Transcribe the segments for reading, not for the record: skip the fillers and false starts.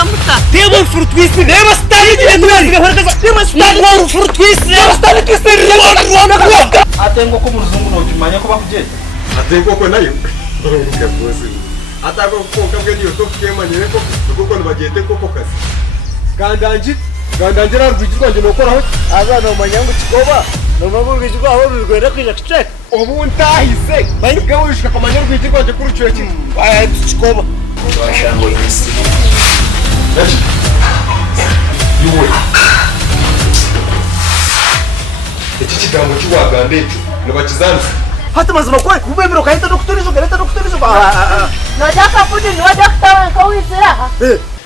amamuta Debo fruit twist debo stari debo stari fruit twist debo stari twist atengo ko muzungu no kimanya ko bakugenda atengo ko nayo uruka bose atako ko kabwe niyo to kemanyere ko kuko nibagende ko kazi gandangira rwigirwa nje nokoraho azana umanyango kikoba nobabu rwigirwa aho rwigwera kwija kitek ubu ntahise bayibwe wishika kamanyere rwigirwa nje kuri cyo kintu aya kikoba bashango yisi yuwe iki kigambo cy'uwagande cyo nibakizanze hata mazima kwa kubebero kahita doktorizo najaka fundi ni wadaktawa kawizira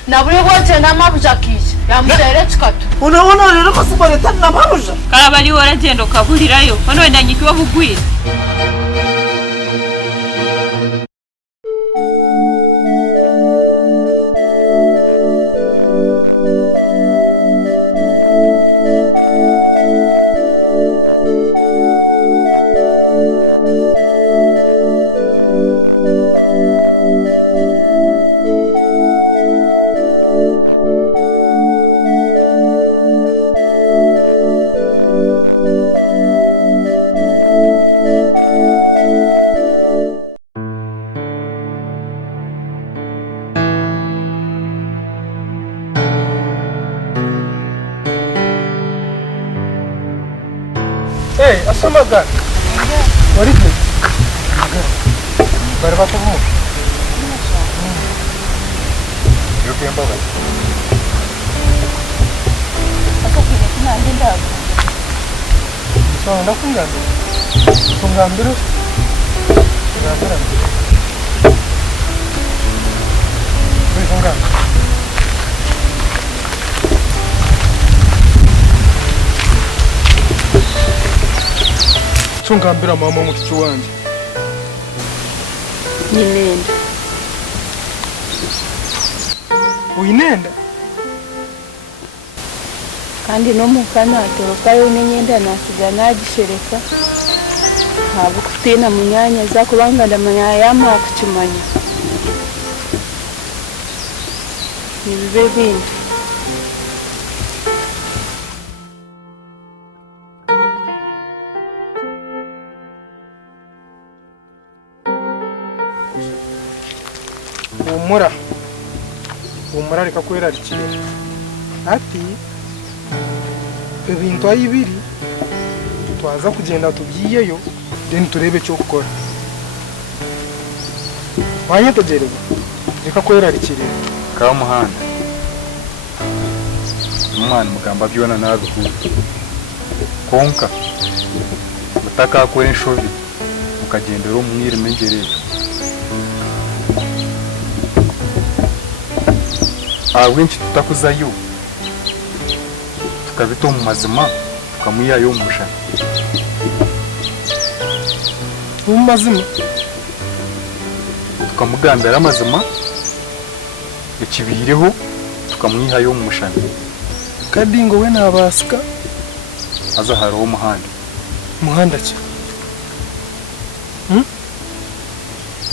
na buri wote na mabuzakije yamutere chikatu unaona rero masubare tani na mabuja karabali waragenda ukabulirayo ono wenda nyikiwa bugwira asamaga warite bari batavuga yo kemba ba akakije kinande ndago so ndakunganda tungambira ngambira ngambira Chungambira mama mukicho wanje ninenda uyinenda kandi no mukana atorokayo nenyenda nasiga nagishereka habo kutena munyanya za kubanga ndamanya yama kuchimanya nibibe bindi umura reka kwera rikine ati ibintu ayibiri twaza kugenda tubyiyeyo then turebe cyo gukora wanyetegereza reka kwera rikire ka muhanda umwana mugamba byona nabi konka mutaka ko enshobi mukagendera umwire mengerero winchi tutakuzayo tukabito mu mazima tukamuyayo mushana mu mazima tukamugambira amazima ikibireho tukamwihayo mu mushana kadingo we nabasika azahara wo muhanda ki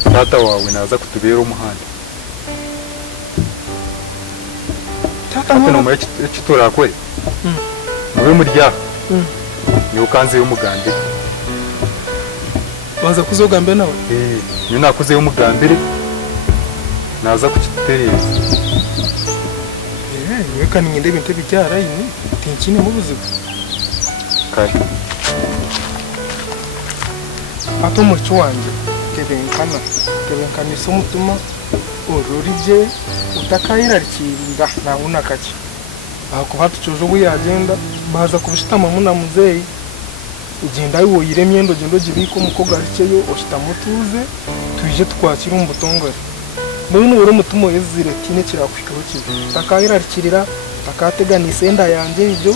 tata wawe naza kutubera umuhanda tata no mu ekitora akore mube murya niyo kanze yo mugambire baza kuzogambe nawe niyo nakuze yo mugambire naza kukitereza weka ni ndebe ibintu bijyara yini tinkine mu buzima kare ato muco wanje kebenkana isomutuma ururije utakayirarikirira nabona kake akuba tucoje ubu yagenda baza kubishitama muna muzeyi ugenda ayo yiremyendo gendo gibiko mukoga arikeyo oshitamo tuze tuje twakira umbutongore mbona uri mutumo yezire tine kirakwikaho kizi utakayirarikirira takateganise enda yanje ibyo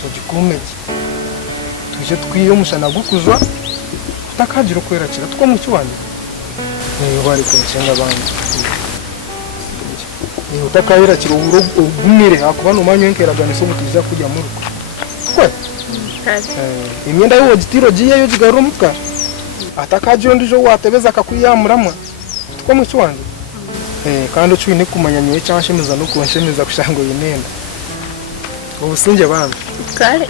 tugikumeje tuje twiyo mushana gukuzwa utakagira kwerakira two mu cyubanje niyo bari kunshenga bandi ni utakayirarikira ugumire akuba no manyo nkeragana so butiza kujya mu ruko twe imyenda yo gitiro giye yo gigarumuka atakaje ndijo watebeza akakuyamuramwa two mu cyubanje kandi ucwine kumanya niwe cyanshimiza no kunshimiza kushanga yinenda ubusinge bambi kale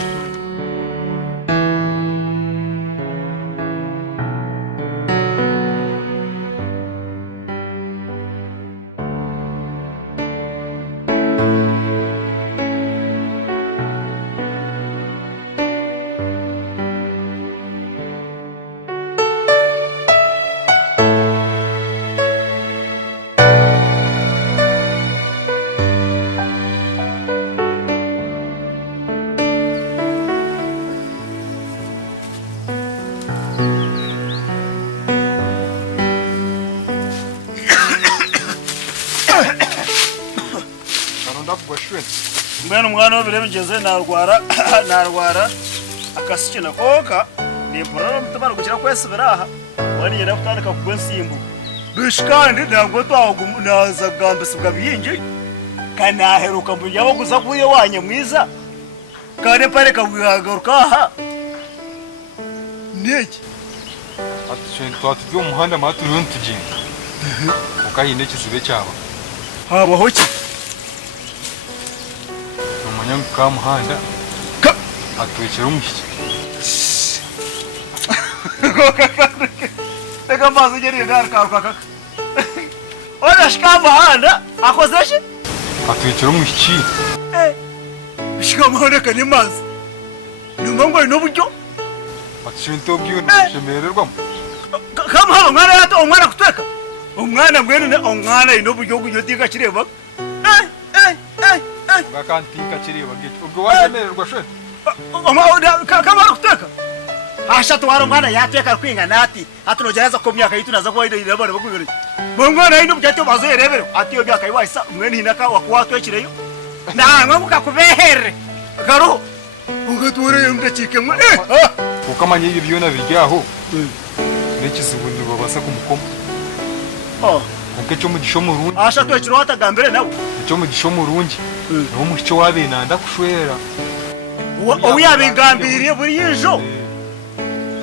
Mbene umwana wabirebe ngeze narwara akasikina koka nimpora mutabara gukira kwese biraha wani yera kutandika kugwe nsimbu bishikandi ntabwo naza gambese bwabiyinje kana heruka mu yabo guza kuye wanye mwiza kane pare kabwagaruka aha niki twatugiye umuhanda maturi y'utugenda ukahinde kizibe cyaba habaho ki umanyanga ka muhanda atwekera umushyi Tega mazi ngeri ndar kaka Ona shika muhanda akoze shi atwekera umushyi shika muhanda kani mazi numango ino buryo atshinto byo shemererwa kama haba mwana yato umwana kutweka umwana mwene umwana ino buryo guyotika kireba bakantika kireba gito ubwo wajemererwa shwe kama kutweka asha twara umwana yateka kwinga nati atunogereza ko myaka yitunaza ko ide irabara bakugere mwana ino byato bazoyerebero ati yo byaka yiwasa mwene hinaka wakwatwekireyo nangwa mukakubehere karo ugatore ndacike mwe ukamanye ibi byona biryaho nekizibundi babasa kumukoma ukecho mugisho murungi asha twekiro hatagambere nawe icyo mugisho murungi no mucyo wabenanda kushwera uyabingambiriye buri yijo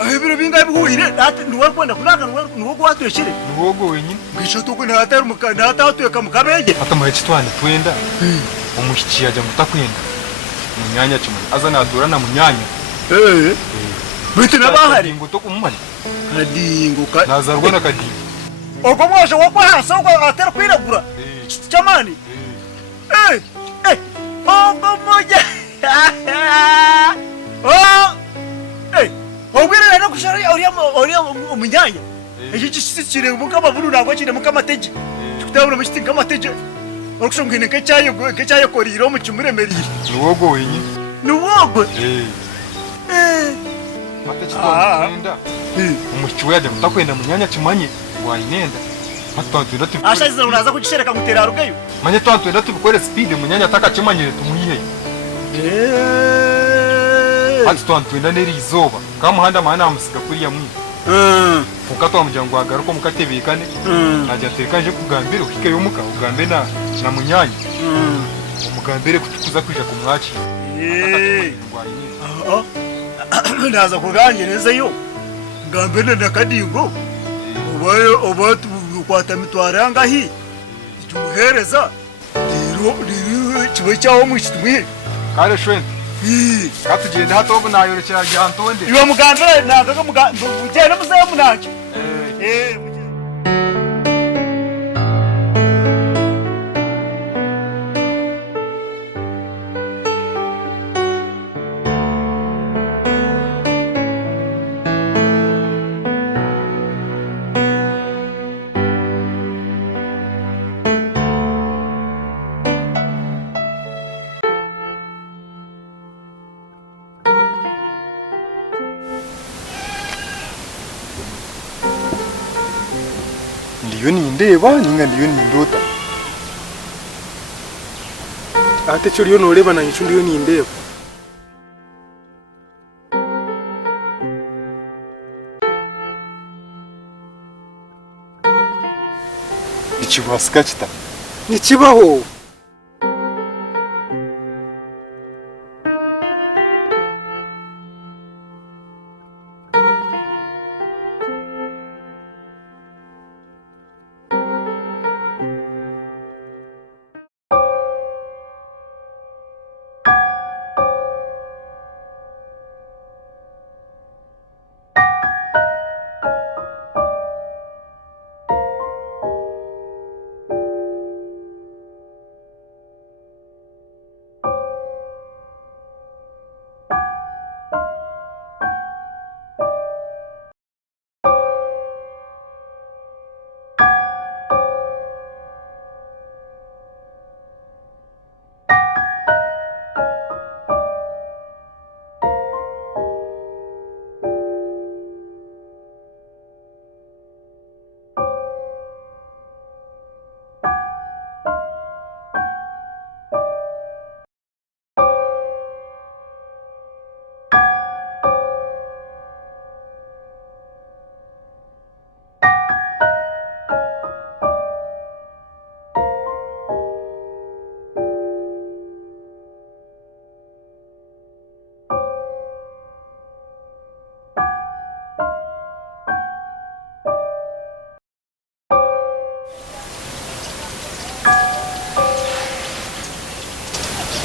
ahibiro bingaye buhurire ati nuwari kwenda kunaka nuwo gwatwekire nuwogo wenyine ngisho tuko natari mukanda hatatweka mukabege atamaye kitwane twenda umushiki yaje mutakwenda munyanya kimwe azanadura na munyanya bitu nabahari ngo to kumumanya kadingo ka nazarwa na kadingo ogo mwaje wako hasa uko atera kwiragura chamani ogo moja obwire na kushari oriya umunyanya iki gisitire mukama buru nagwa kire mukamateje tutabura mushiti nkamateje okushongene kechayo koriro mu kimuremerire nuwogo wenyine nuwogo atachitwenda umushiki yaje mutakwenda munyanya kimanye wayinenda atwatwenda tu ashaziza unaza kugishereka gutera rugayo manye twatwenda tubikore speed munyanya atakakimanyire tumuyihe ati twatwenda neri izoba kamuhanda mana amusika kuri ya mwi ukatwa mujyango wagaruko mukatebekane najya tekanje kugambira ukike yomuka ugambe na munyanya umugambire kutukuza kwija kumwaki naza kugangereza yo ngambene nakadingo obatu kwata mitwara ngahi tumuhereza riro kibe cyawo mwishyitwe kare shwente katugenda hatobu nayorekera gyantonde iwe mugambire nagaga mugenda muzaye munacyo ndiyo nindeba ninga ndiyo nindota ate cyo riyo noreba na nyicu ndiyo nindeba ikibasika kita nikibaho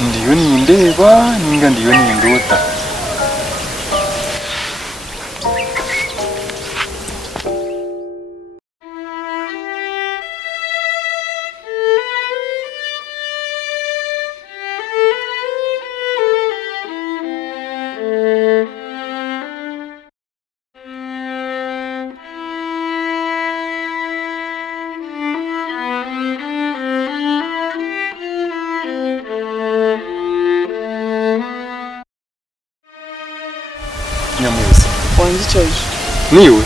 ndiyo nindeba ninga ndiyo nindota. Nyamwezi. Wangichoje. Niwe.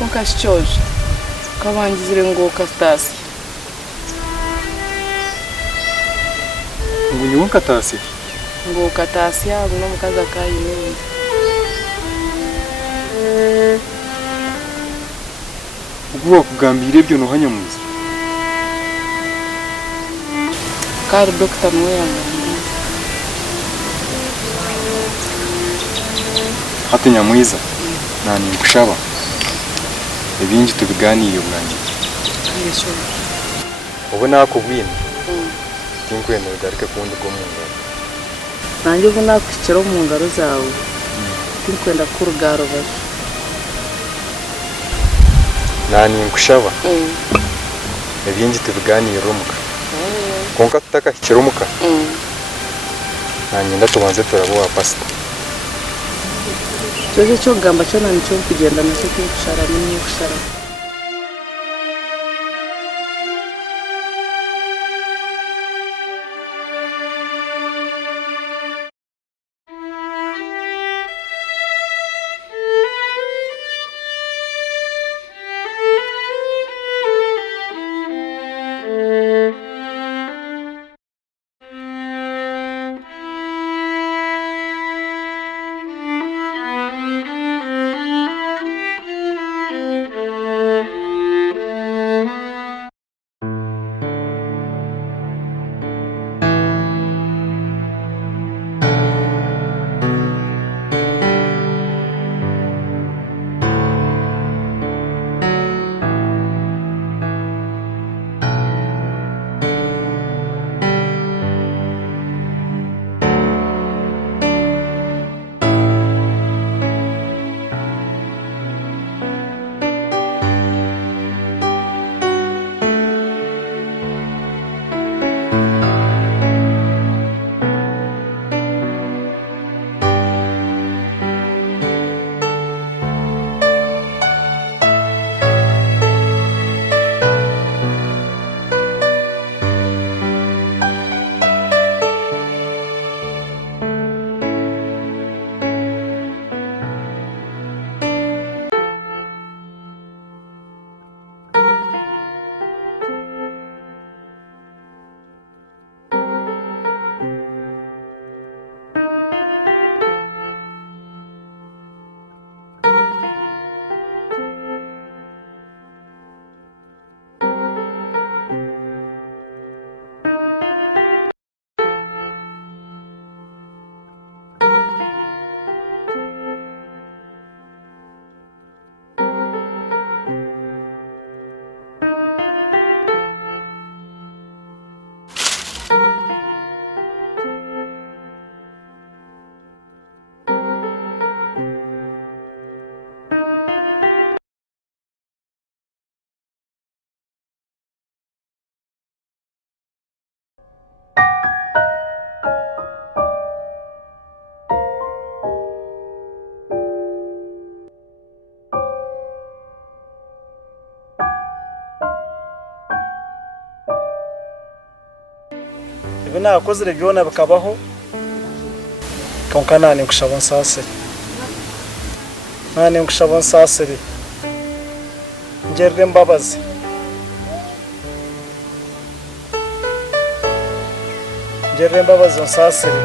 Wakashichoje. Kawangizire ngo Katasi. Ngo nyuka Katasi. Ngo Katasi yabo no mukaza kayine. Ubwo kugambira ibyo no Nyamwezi. Kari Dr. Mwenda. Hati Nyamwiza. Nani nkushaba. Ibinji tubiganiye umwanya. Yesho. Ubu nakubwina. Tinkwemera garike kundi ko munga. Nanjye ubu nakwicaro mu ngaro zawe. Tinkwenda kurugaro basho. Nani nkushaba. Ibinji tubiganiye rumuka. Konka tutaka kirumuka. Nani ndatubanze turabuha pasta. Cyo cyo gamba cyo nani cyo kugenda nacyo kwishara ni kushara. Ibi nakozere byona bikabaho konka nani nkushaba nsasire nani nkushaba nsasire ngerere mbabazi nsasire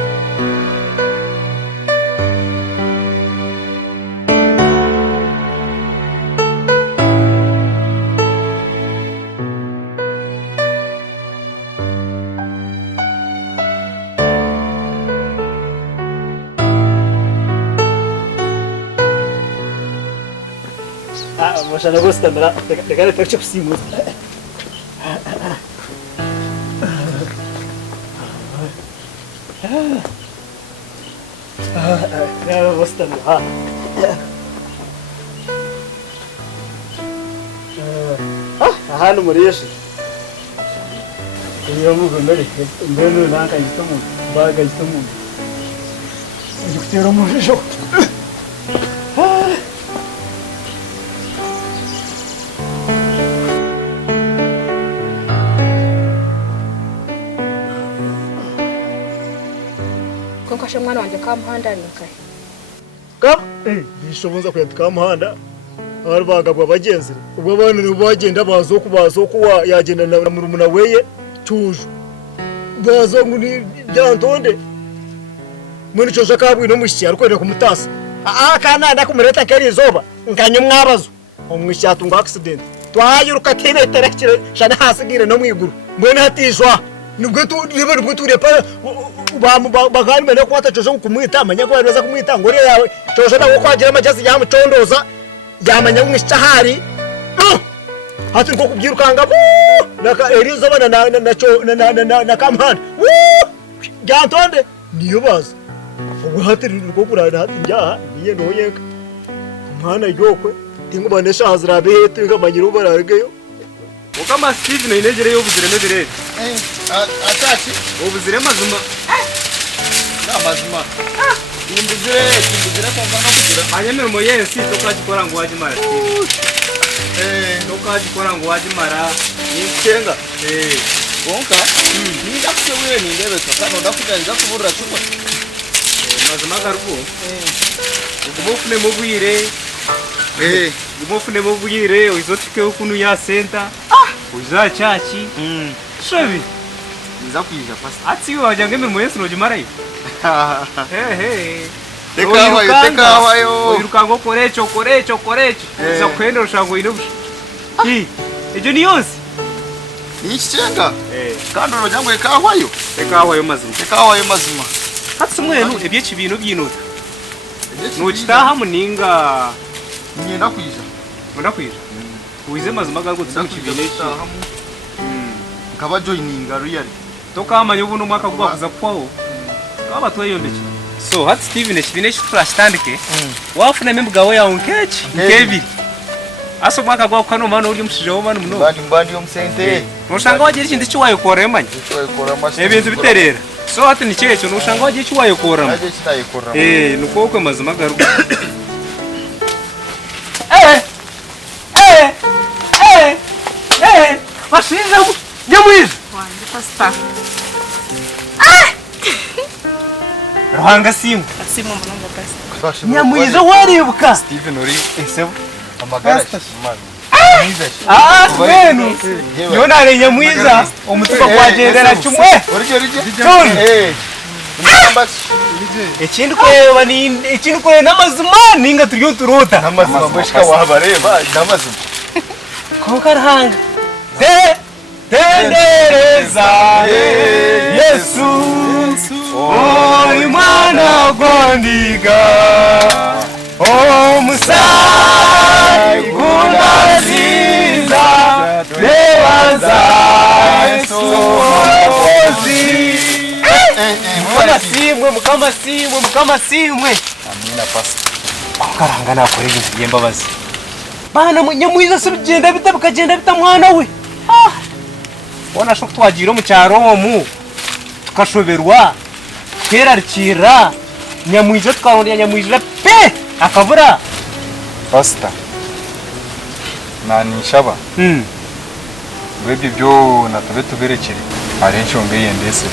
Bashana bose tamera reka reka kusimuza. Ya bose tamera. Ahantu murishe. Iyo mugo nari mbeno naka gitomu baga gitomu. Yukutera murisho. Konkashe mwana wanje kamuhanda nikaye. Kam bishoboza kuyandika kamuhanda. Abari bagabwa abagenzi. Ubwo abantu nibo bagenda bazo kuwa yagenda na murumuna weye cyuju. Bazo nguni byantonde. Mwene cyoje kabwi no mushya ariko kumutasa. Kana ndakumureta kari izoba. Nkanye mwabazo. Omwishyatu ngo accident. Twayiruka tebeterekire shana hasigire no mwiguru. Mwene hatishwa. Nubwo turepa bagari mene kwata cyoje kumwita amanya ko baza kumwita ngore yawe cyoje nawo kwagira amajazi yamucondoza yamanya mwishahari hati nko kubyirukanga naka erizo bana na kamhanda gantonde niyo baza ubwo hati rwo kurana hati njya niye noyeka mwana yokwe tingo banesha hazira behetu ngamanyira ubarageyo ukama Steve no inegere yo buzire negere ataki ubuzire mazuma n'amazima kimbuzire kumva no kugira anyemera mo yensi tokajikora ngo wajimara tokajikora ngo wajimara n'icyenga bonka ninda kusewe nindebe sakano ndakuganza kuburira chuko mazuma garuko ubufune mu bwire ubufune mu bwire uzotike ukunu ya center uza chachi shobi nza kuyija pasi ati wajangemera mo yensi no jimara yi teka hawayo urukango korecho uza kwenda rushango ino ejo ni yose n'icyenga kandi urojyango ekahawayo mazima hati mwenu ebyeki bintu byinota nukitaha muninga nyenda kuyija uize mazima gago tsamukibineshi nkaba joininga ruyari tokamanya ubu no mwaka gwa kuza kwawo kaba twayombeke so hati Steven ekibineshi turashitandike wafuna membugawe yawe nkebiri aso mwaka gwa kano mano uri mushijeho mano muno mbandi yo msente nushanga wagira ikindi cyo koremanya ebintu biterera so hati ni cyecho nushanga wagira cyo wayikoramo aje kinayikoramo nuko kwe mazima garuko washinja nyamwiza Wanje pasta. Ruhanga simu Asimu mwanangu pasta. nyamwiza waribuka Steven uri esebo amagara wenu yona ari nyamwiza umutuba kwagendera chumwe ikindi kwe n'amazima ninga turiyo turota n'amazima mweshika wabareba n'amazima konkarhanga tendereza Yesu oi mwana gondiga musai gunaziza newaza Yesu mukama simwe amina pasi akaranga nakore ibintu by'imbabazi bana nyamwiza se bigenda bikagenda bitamwana we bona sho twagira mu cyaro mu tukashoberwa kerarikira nyamwiza twarondya nyamwiza pe akabura pasta nanishaba webye byo natabe tuberekere arenshi umbe yendese